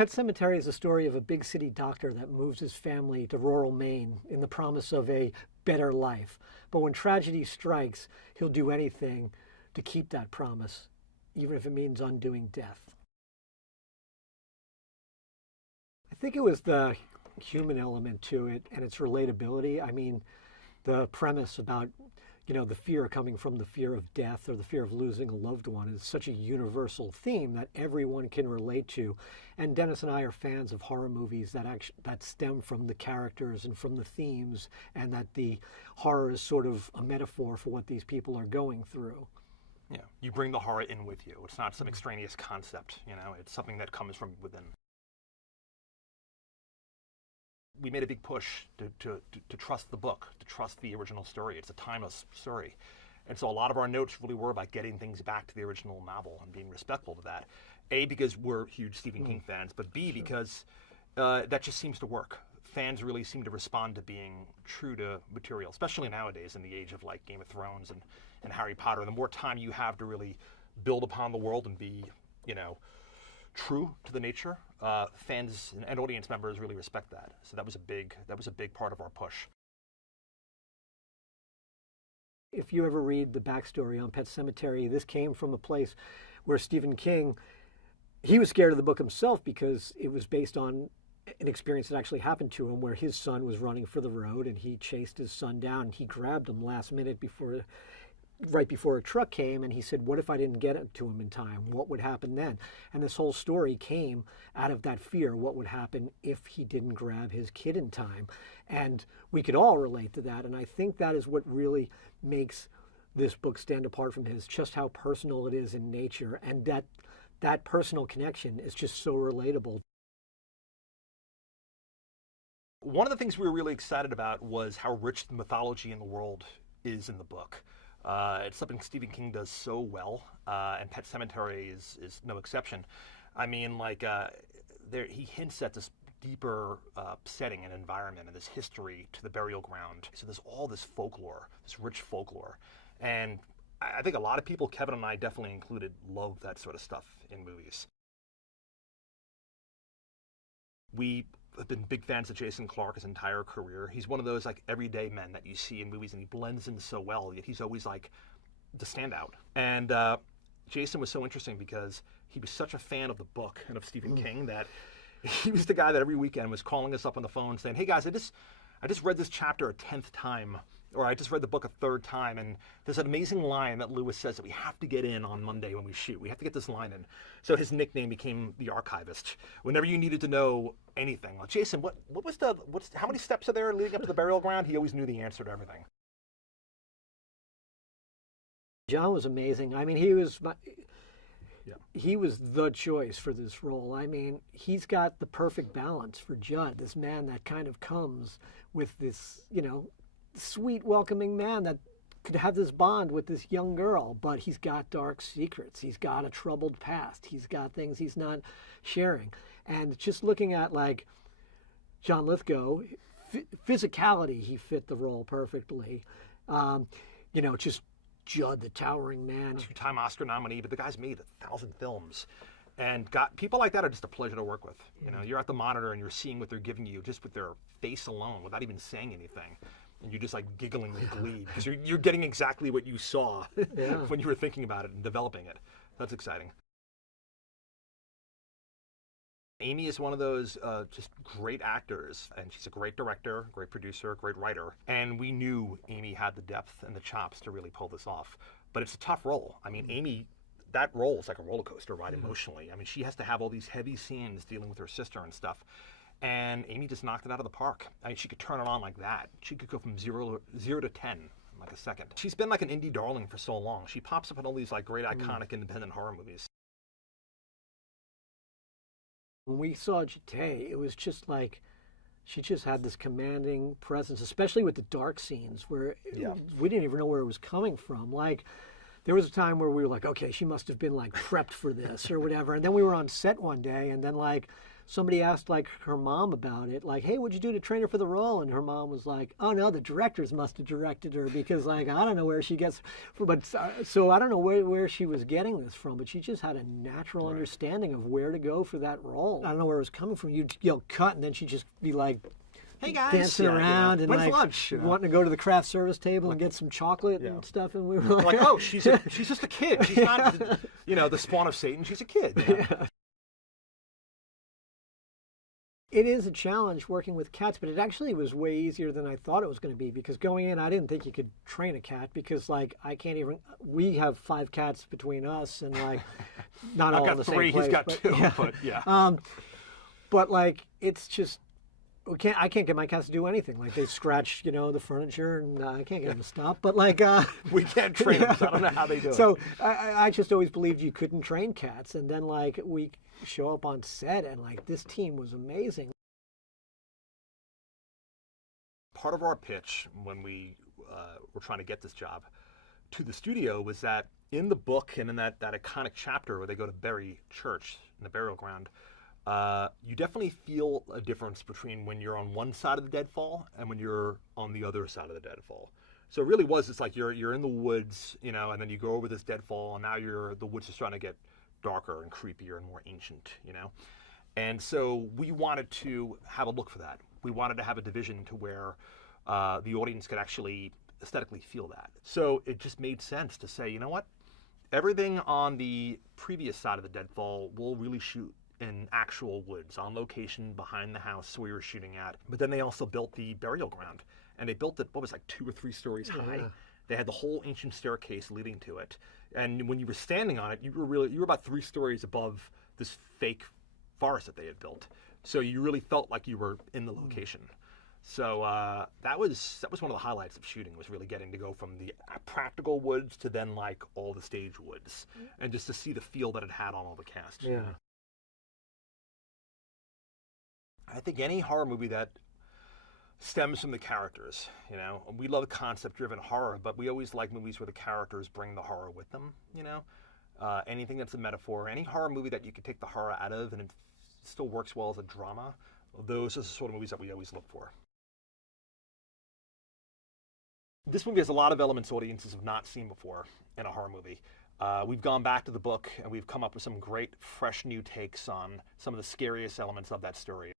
Pet Sematary is a story of a big city doctor that moves his family to rural Maine in the promise of a better life. But when tragedy strikes, he'll do anything to keep that promise, even if it means undoing death. I think it was the human element to it and its relatability. I mean, the premise about, the fear coming from the fear of death or the fear of losing a loved one is such a universal theme that everyone can relate to. And Dennis and I are fans of horror movies that stem from the characters and from the themes, and that the horror is sort of a metaphor for what these people are going through. Yeah, you bring the horror in with you. It's not some extraneous concept, it's something that comes from within. We made a big push to trust the book, to trust the original story. It's a timeless story. And so a lot of our notes really were about getting things back to the original novel and being respectful to that. A, because we're huge Stephen King fans, but B, because that just seems to work. Fans really seem to respond to being true to material, especially nowadays in the age of like Game of Thrones and Harry Potter. The more time you have to really build upon the world and be, true to the nature, fans and audience members really respect that. So that was a big part of our push. If you ever read the backstory on Pet Sematary, this came from a place where Stephen King, he was scared of the book himself because it was based on an experience that actually happened to him where his son was running for the road and he chased his son down and he grabbed him last minute right before a truck came, and he said, what if I didn't get it to him in time? What would happen then? And this whole story came out of that fear. What would happen if he didn't grab his kid in time? And we could all relate to that. And I think that is what really makes this book stand apart from his, just how personal it is in nature. And that personal connection is just so relatable. One of the things we were really excited about was how rich the mythology in the world is in the book. It's something Stephen King does so well, and Pet Sematary is no exception. I mean, he hints at this deeper setting and environment and this history to the burial ground. So there's all this folklore, this rich folklore. And I think a lot of people, Kevin and I definitely included, love that sort of stuff in movies. We have been big fans of Jason Clarke his entire career. He's one of those everyday men that you see in movies, and he blends in so well, yet he's always the standout. And Jason was so interesting because he was such a fan of the book and of Stephen King that he was the guy that every weekend was calling us up on the phone saying, hey guys, I just read this chapter a 10th time, or I just read the book a 3rd time, and there's an amazing line that Lewis says that we have to get in on Monday when we shoot. We have to get this line in. So his nickname became the Archivist. Whenever you needed to know anything, like, Jason, how many steps are there leading up to the burial ground? He always knew the answer to everything. John was amazing. I mean, he was the choice for this role. I mean, he's got the perfect balance for Jud, this man that kind of comes with this, sweet, welcoming man that could have this bond with this young girl, but he's got dark secrets. He's got a troubled past. He's got things he's not sharing. And just looking at John Lithgow, physicality, he fit the role perfectly. Just Jud, the towering man. 2-time Oscar nominee, but the guy's made 1,000 films. And people like that are just a pleasure to work with. You're at the monitor and you're seeing what they're giving you just with their face alone, without even saying anything. And you're just giggling with glee because you're getting exactly what you saw when you were thinking about it and developing it. That's exciting. Amy is one of those just great actors, and she's a great director, great producer, great writer. And we knew Amy had the depth and the chops to really pull this off. But it's a tough role. I mean, Amy, that role is like a roller coaster ride emotionally. I mean, she has to have all these heavy scenes dealing with her sister and stuff. And Amy just knocked it out of the park. I mean, she could turn it on like that. She could go from 0 to 10 in like a second. She's been like an indie darling for so long. She pops up in all these great iconic independent horror movies. When we saw Jate, it was just she just had this commanding presence, especially with the dark scenes where we didn't even know where it was coming from. There was a time where we were okay, she must have been prepped for this or whatever. And then we were on set one day, and then somebody asked like her mom about it, like, hey, what'd you do to train her for the role? And her mom was like, oh no, the directors must have directed her, because like I don't know where she gets from, but so I don't know where she was getting this from, but she just had a natural understanding of where to go for that role. I don't know where it was coming from. You'd yell cut, and then she'd just be like, hey guys, dancing around and when's like lunch? wanting to go to the craft service table and get some chocolate and stuff, and we were like, oh, she's just a kid. She's not, the spawn of Satan. She's a kid. Yeah. It is a challenge working with cats, but it actually was way easier than I thought it was going to be, because going in, I didn't think you could train a cat, because like we have 5 cats between us, and like not all in the same place. I've got 3, he's got 2, but yeah. But like it's just, I can't get my cats to do anything. Like they scratch, the furniture, and I can't get them to stop. But like we can't train them, so I don't know how they do it. So I just always believed you couldn't train cats, and then like we show up on set, and like this team was amazing. Part of our pitch when we were trying to get this job to the studio was that in the book and in that iconic chapter where they go to bury Church in the burial ground, you definitely feel a difference between when you're on one side of the deadfall and when you're on the other side of the deadfall. So it really was, it's like you're in the woods, and then you go over this deadfall, and now the woods is starting to get darker and creepier and more ancient, And so we wanted to have a look for that. We wanted to have a division to where the audience could actually aesthetically feel that. So it just made sense to say, you know what? Everything on the previous side of the deadfall we'll really shoot in actual woods, on location behind the house we were shooting at. But then they also built the burial ground, and they built it, 2 or 3 stories high. They had the whole ancient staircase leading to it, and when you were standing on it, you were about 3 stories above this fake forest that they had built. So you really felt like you were in the location. So that was one of the highlights of shooting, was really getting to go from the practical woods to then like all the stage woods, and just to see the feel that it had on all the cast. Yeah. I think any horror movie that stems from the characters, we love concept-driven horror, but we always like movies where the characters bring the horror with them, anything that's a metaphor, any horror movie that you can take the horror out of and it still works well as a drama, those are the sort of movies that we always look for. This movie has a lot of elements audiences have not seen before in a horror movie. We've gone back to the book and we've come up with some great, fresh new takes on some of the scariest elements of that story.